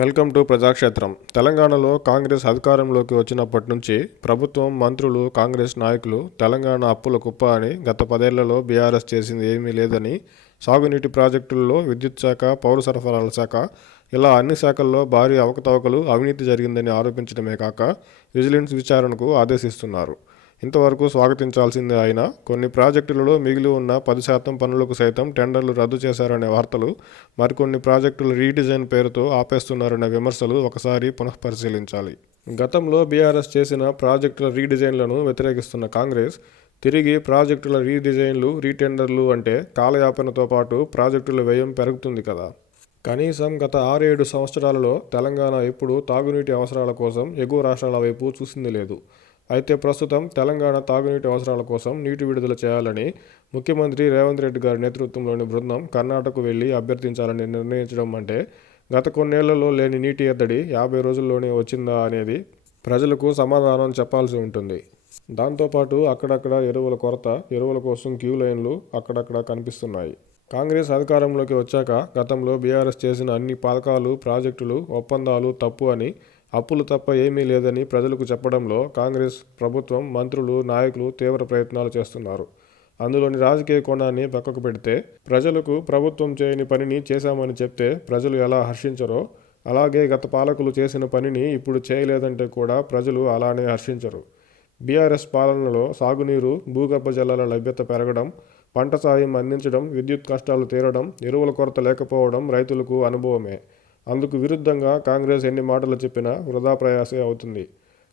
Welcome to ప్రజాక్షేత్రం. తెలంగాణలో కాంగ్రెస్ అధికారంలోకి వచ్చినప్పటి నుంచి ప్రభుత్వం, మంత్రులు, కాంగ్రెస్ నాయకులు తెలంగాణ అప్పుల కుప్ప అని గత 10 ఏళ్లలో బీఆర్ఎస్ చేసింది ఏమీ లేదని, సాగునీటి ప్రాజెక్టుల్లో, విద్యుత్ శాఖ, పౌర సరఫరాల శాఖ ఇలా అన్ని శాఖల్లో భారీ అవకతవకలు, అవినీతి జరిగిందని ఆరోపించడమే కాక విజిలెన్స్ విచారణకు ఆదేశిస్తున్నారు. ఇంతవరకు స్వాగతించాల్సిందే అయినా కొన్ని ప్రాజెక్టులలో మిగిలి ఉన్న 10% పనులకు సైతం టెండర్లు రద్దు చేశారనే వార్తలు, మరికొన్ని ప్రాజెక్టుల రీడిజైన్ పేరుతో ఆపేస్తున్నారనే విమర్శలు ఒకసారి పునఃపరిశీలించాలి. గతంలో బీఆర్ఎస్ చేసిన ప్రాజెక్టుల రీడిజైన్లను వ్యతిరేకిస్తున్న కాంగ్రెస్ తిరిగి ప్రాజెక్టుల రీడిజైన్లు, రీటెండర్లు అంటే కాలయాపనతో పాటు ప్రాజెక్టుల వ్యయం పెరుగుతుంది కదా. కనీసం గత 6-7 సంవత్సరాలలో తెలంగాణ ఎప్పుడూ తాగునీటి అవసరాల కోసం ఎగువ రాష్ట్రాల వైపు చూసింది లేదు. అయితే ప్రస్తుతం తెలంగాణ తాగునీటి అవసరాల కోసం నీటి విడుదల చేయాలని ముఖ్యమంత్రి రేవంత్ రెడ్డి గారి నేతృత్వంలోని బృందం కర్ణాటకకు వెళ్లి అభ్యర్థించాలని నిర్ణయించడం అంటే గత కొన్నేళ్లలో లేని నీటి ఎద్దడి 50 రోజుల్లోనే వచ్చిందా అనేది ప్రజలకు సమాధానం చెప్పాల్సి ఉంటుంది. దాంతోపాటు అక్కడక్కడ ఎరువుల కొరత, ఎరువుల కోసం క్యూ లైన్లు అక్కడక్కడ కనిపిస్తున్నాయి. కాంగ్రెస్ అధికారంలోకి వచ్చాక గతంలో బీఆర్ఎస్ చేసిన అన్ని పథకాలు, ప్రాజెక్టులు, ఒప్పందాలు తప్పు అని, అప్పులు తప్ప ఏమీ లేదని ప్రజలకు చెప్పడంలో కాంగ్రెస్ ప్రభుత్వం, మంత్రులు, నాయకులు తీవ్ర ప్రయత్నాలు చేస్తున్నారు. అందులోని రాజకీయ కోణాన్ని పక్కకు పెడితే ప్రజలకు ప్రభుత్వం చేయని పనిని చేశామని చెప్తే ప్రజలు ఎలా హర్షించరో, అలాగే గత పాలకులు చేసిన పనిని ఇప్పుడు చేయలేదంటే కూడా ప్రజలు అలానే హర్షించరు. బీఆర్ఎస్ పాలనలో సాగునీరు, భూగర్భ జలాల లభ్యత పెరగడం, పంట సాయం అందించడం, విద్యుత్ కష్టాలు తీరడం, ఎరువుల కొరత లేకపోవడం రైతులకు అనుభవమే. అందుకు విరుద్ధంగా కాంగ్రెస్ ఎన్ని మాటలు చెప్పినా వృధా ప్రయాసే అవుతుంది.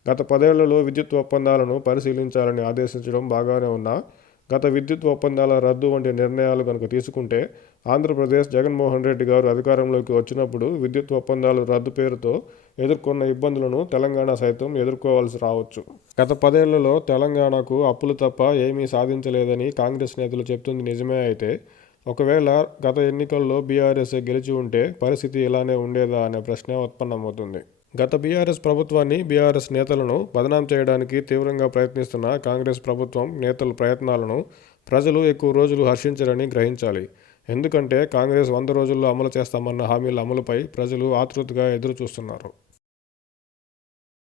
గత 10 ఏళ్లలో విద్యుత్ ఒప్పందాలను పరిశీలించాలని ఆదేశించడం బాగానే ఉన్నా, గత విద్యుత్ ఒప్పందాల రద్దు వంటి నిర్ణయాలు కనుక తీసుకుంటే ఆంధ్రప్రదేశ్ జగన్మోహన్ రెడ్డి గారు అధికారంలోకి వచ్చినప్పుడు విద్యుత్ ఒప్పందాలు రద్దు పేరుతో ఎదుర్కొన్న ఇబ్బందులను తెలంగాణ సైతం ఎదుర్కోవాల్సి రావచ్చు. గత 10 ఏళ్లలో తెలంగాణకు అప్పులు తప్ప ఏమీ సాధించలేదని కాంగ్రెస్ నేతలు చెప్తుంది నిజమే అయితే, ఒకవేళ గత ఎన్నికల్లో బీఆర్ఎస్ గెలిచి ఉంటే పరిస్థితి ఇలానే ఉండేదా అనే ప్రశ్న ఉత్పన్నమవుతుంది. గత బీఆర్ఎస్ ప్రభుత్వాన్ని, బీఆర్ఎస్ నేతలను బదనాం చేయడానికి తీవ్రంగా ప్రయత్నిస్తున్న కాంగ్రెస్ ప్రభుత్వం నేతల ప్రయత్నాలను ప్రజలు ఎక్కువ రోజులు హర్షించరని గ్రహించాలి. ఎందుకంటే కాంగ్రెస్ 100 రోజుల్లో అమలు చేస్తామన్న హామీల అమలుపై ప్రజలు ఆతృతగా ఎదురు చూస్తున్నారు.